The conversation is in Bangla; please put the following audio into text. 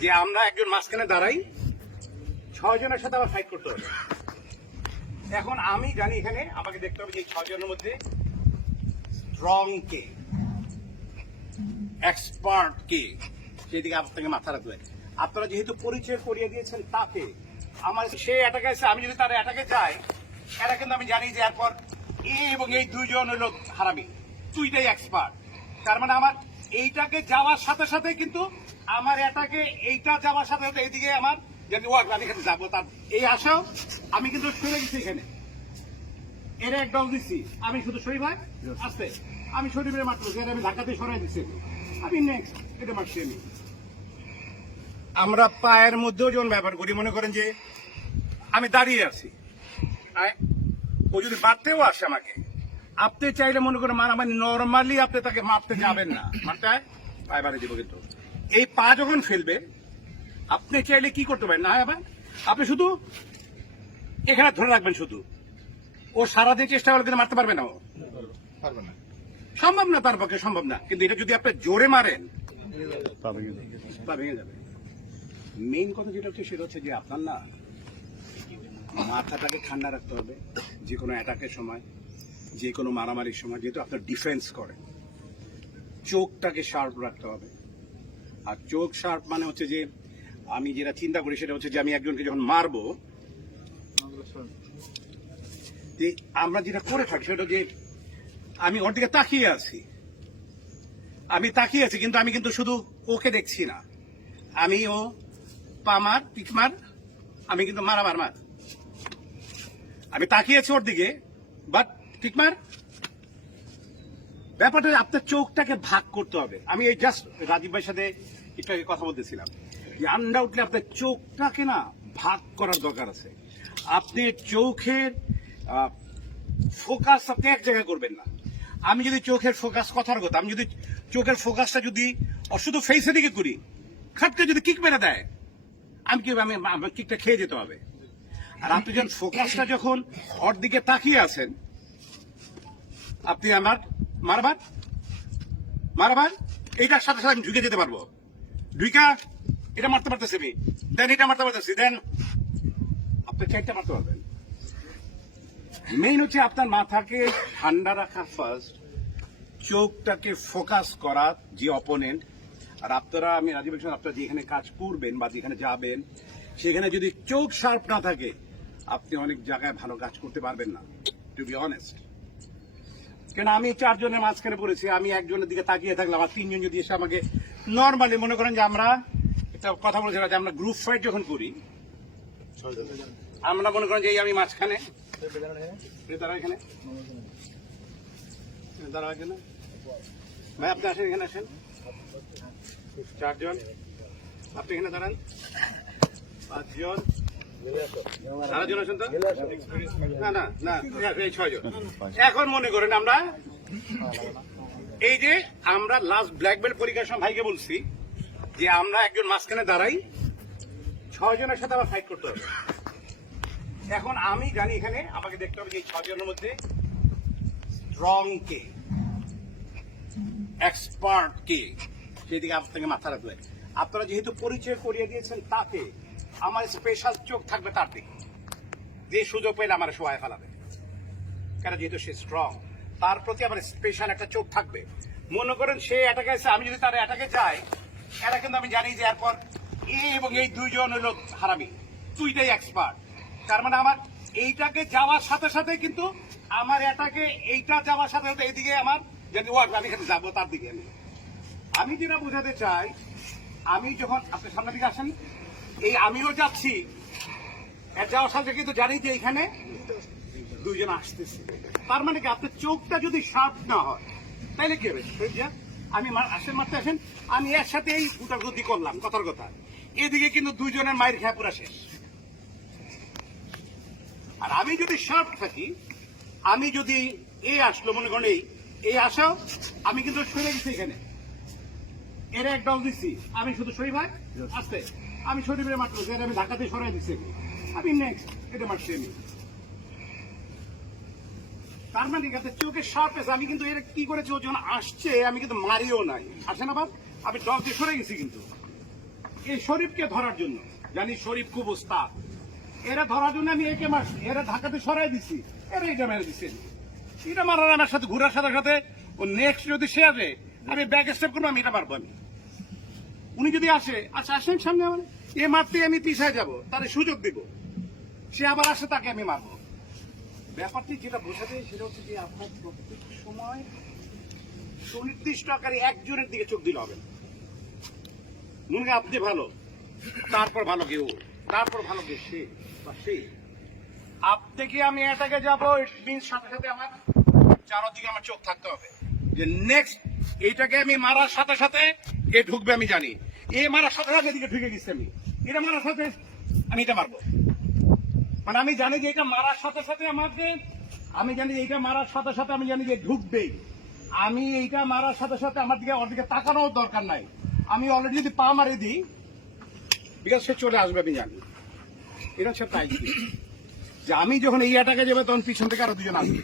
যে আমরা একজন মাঝখানে দাঁড়াই, 6 জনের সাথে আবার ফাইট করতে হবে। এখন আমি জানি এখানে আমাকে দেখতে হবে যে 6 জনের মধ্যে স্ট্রং কে, এক্সপার্ট কে, সেদিকে আপনাকে মাথা রাখতে হবে। আপনারা যেহেতু পরিচয় করিয়ে দিয়েছেন তাকে, আমার সে অ্যাটাকে আছে, আমি যদি তার অ্যাটাকে যাই, এরা কিন্তু আমি জানি যে এরপর এবং এই 2 জন হলো হারামি, দুইটাই এক্সপার্ট। তার মানে আমার এইটাকে যাওয়ার সাথে সাথে কিন্তু আমার অ্যাটাকে এইটা যাওয়ার সাথে সাথে এইদিকে আমার যদি ওয়ার্ক আমি এখানে যাবো, তার এই আশাও আমি কিন্তু সরে গেছি এখানে, এরা এক দল দিচ্ছি, আমি শুধু শরীর ভাই আসতে আমি শরীরের মাত্র আমি ঢাকাতে সরাই দিচ্ছি, আমি নেক্সট এটা মারছি আমি। আমরা পায়ের মধ্যেও যখন ব্যবহার করি, মনে করেন যে আমি দাঁড়িয়ে আছি, ও যদি মারতেও আসে আমাকে, আপনি চাইলে মনে করেন মারামারি নর্মালি আপনি তাকে মারতে যাবেন না, মারতে হয় পায়ে বাড়ি দিব। কিন্তু এই পা যখন ফেলবে আপনি চাইলে কি করতে পারেন না, আপনি শুধু এখানে ধরে রাখবেন, শুধু ও সারাদিন চেষ্টা করলে কিন্তু মারতে পারবে না, ও সম্ভব না, তার পক্ষে সম্ভব না। কিন্তু এটা যদি আপনি জোরে মারেন পা ভেঙে যাবে। মেইন কথা যেটা হচ্ছে সেটা হচ্ছে যে আপনার না মাথাটাকে ঠান্ডা রাখতে হবে যে কোনো অ্যাটাকের সময়, যে কোনো মারামারির সময়, যেহেতু আপনার ডিফেন্স করে। চোখটাকে শার্প রাখতে হবে। আর চোখ শার্প মানে হচ্ছে যে আমি যেটা চিন্তা করি সেটা হচ্ছে যে আমি একজনকে যখন মারবো, আমরা যেটা করে থাকি সেটা যে আমি ওর দিকে তাকিয়ে আছি, কিন্তু আমি কিন্তু শুধু ওকে দেখছি না, আমি ও পামার পিকমার, আমি কিন্তু মার আমি তাকিয়েছি ওর দিকে, বাট পিকমার ব্যাপারটা আপনার চোখটাকে ভাগ করতে হবে। আমি এই জাস্ট রাজীব ভাইয়ের সাথে একটু আগে কথা বলতেছিলাম যে আনডাউটলি আপনার চোখটাকে না ভাগ করার দরকার আছে। আপনি চোখের ফোকাস আপনি এক জায়গায় করবেন না। আমি যদি চোখের ফোকাস, কথার কথা, আমি যদি চোখের ফোকাসটা যদি শুধু ফেসের দিকে করি, খাটকে যদি কিক মেরে দেয়, আমি কি আমি কিকটা খেয়ে যেতে হবে। আর আপনি যখন ফোকাসটা যখন ওর দিকে তাকিয়ে আছেন, আপনি আমার মারবার এইটার সাথে সাথে আমি ঢুকে যেতে পারবো, ঢুকা এটা মারতে পারতেছি আমি, দেন এটা মারতে পারতেছি, দেন আপনি চারটা মারতে পারবেন। মেইন হচ্ছে আপনার মাথাকে ঠান্ডা রাখা ফার্স্ট, চোখটাকে ফোকাস করা যে অপোনেন্ট। আর আপনারা, আমি রাজীব বলছেন, আপনারা যেখানে কাজ করবেন বা যেখানে যাবেন সেখানে যদি চোখ শার্প না থাকে আপনি অনেক জায়গায় ভালো কাজ করতে পারবেন না, টু বি অনেস্ট। কেন আমি 4 জনের মাঝখানে পড়েছি, আমি একজনের দিকে তাকিয়ে থাকলাম, আর 3 জন যদি এসে আমাকে নর্মালি, মনে করেন যে আমরা একটা কথা বলেছিলাম যে আমরা গ্রুপ ফাইট যখন করি, আমরা মনে করেন যে এই আমি মাঝখানে এখানে দাঁড়া, এখানে ভাই আপনি আসেন, এখানে আসেন, 4 জন আপনি এখানে দাঁড়ান, 5 জন, 4 জন আছেন তো, না এই 6 জন। এখন মনে করেন আমরা এই যে আমরা লাস্ট ব্ল্যাক বেল্ট পরীক্ষার সময় ভাইকে বলছি যে আমরা একজন মাঝখানে দাঁড়াই, 6 জনের সাথে আবার ফাইট করতে হবে। এখন আমি জানি এখানে আমাকে দেখতে হবে যে এই 6 জনের মধ্যে স্ট্রং কে, এক্সপার্ট কে, সেদিকে আপনাকে মাথা রাখতে হবে। আপনারা যেহেতু পরিচয় করিয়ে দিয়েছেন তাকে, আমার স্পেশাল চোখ থাকবে তার দিকে, যে সুযোগ পেলে আমার সহায় ফেলাবে, কেন যেহেতু সে স্ট্রং, তার প্রতি আমার স্পেশাল একটা চোখ থাকবে। মনে করেন সে অ্যাটাকে আছে, আমি যদি তার অ্যাটাকে যাই, এরা কিন্তু আমি জানি যে এরপর এবং এই 2 জন হলো হারামি, দুইটাই এক্সপার্ট। তার মানে আমার এইটাকে যাওয়ার সাথে সাথে কিন্তু আমার অ্যাটাকে এইটা যাওয়ার সাথে সাথে এইদিকে আমার যদি ওয়ার্ক আমি এখানে যাবো, তার দিকে আমি যেটা বোঝাতে চাই, আমি যখন আপনি সামনের দিকে আসেন, এই আমিও যাচ্ছি, যাওয়ার সাথে কিন্তু জানি যে এখানে 2 জন আসতেছে। তার মানে কি আপনার চোখটা যদি শার্প না হয় তাহলে কি হবে, আমি মারতে আসেন, আমি এর সাথে এই গুটাগুটি করলাম, কথার কথা, এদিকে কিন্তু 2 জনের মায়ের খেয়া পুরা শেষ। আর আমি যদি শার্প থাকি, আমি যদি আসলো মনে করেন এই আসাও, আমি কিন্তু সরে গেছি এখানে, এরা এক দল দিচ্ছি, আমি শুধু শরীর ভাই আসতে আমি শরীরের মাত্র আমি ঢাকাতে সরাই দিচ্ছি, আমি নেক্সট এটা মারছি আমি। তার মানে চোখে শার্পনেস, আমি কিন্তু এর কি করেছি, ও যখন আসছে আমি কিন্তু মারিও নাই, আসেন আবার আমি ডগ দিয়ে সরে গেছি, কিন্তু এই শরীফকে ধরার জন্য, জানি শরীফ খুব ওস্তাদ, এরা ধরার জন্য আমি একে মারছি, এরা ঢাকাতে সরাই দিছি, এরা এটা মেরে দিচ্ছেন। এটা মারার আমার সাথে ঘুরার সাথে সাথে ও নেক্সট যদি সে আসে, আমি ব্যাক স্টেপ করবো, আমি এটা মারবো। আমি উনি যদি আসে, আচ্ছা আসেন সামনে, আমার এ মারতে আমি পিছিয়ে যাব, তার সুযোগ দিব, সে আবার আসে, তাকে আমি মারবো। ব্যাপারটি যেটা বোঝাতে সেটা হচ্ছে যে আপনার প্রত্যেক সময় সুনির্দিষ্ট আকারে একজনের দিকে চোখ দিলে হবে না। মনে হয় আপনি ভালো, তারপর ভালো কেউ, তারপর ভালো কে সে বা সে। আপনাকে আমি এটাকে যাবো, সাথে সাথে আমার চারদিকে আমার চোখ থাকতে হবে যে নেক্সট এইটাকে আমি মারার সাথে সাথে এ ঢুকবে, আমি জানি এ মারার সাথে সাথে এদিকে ঢুকে গেছে, আমি এটা মারার সাথে আমি এটা মারবো। মানে আমি জানি যে এটা মারার সাথে সাথে আমাকে, আমি জানি যে এইটা মারার সাথে সাথে আমি জানি যে ঢুকবেই, আমি এইটা মারার সাথে সাথে আমার দিকে ওর দিকে তাকানোর দরকার নাই, আমি অলরেডি যদি পা মারি দিই বিকজ সে চলে আসবে, আমি জানি। এটা হচ্ছে তাই যে আমি যখন এই অ্যাটাকে যাবে তখন পিছন থেকে আরো দুজন আসবে।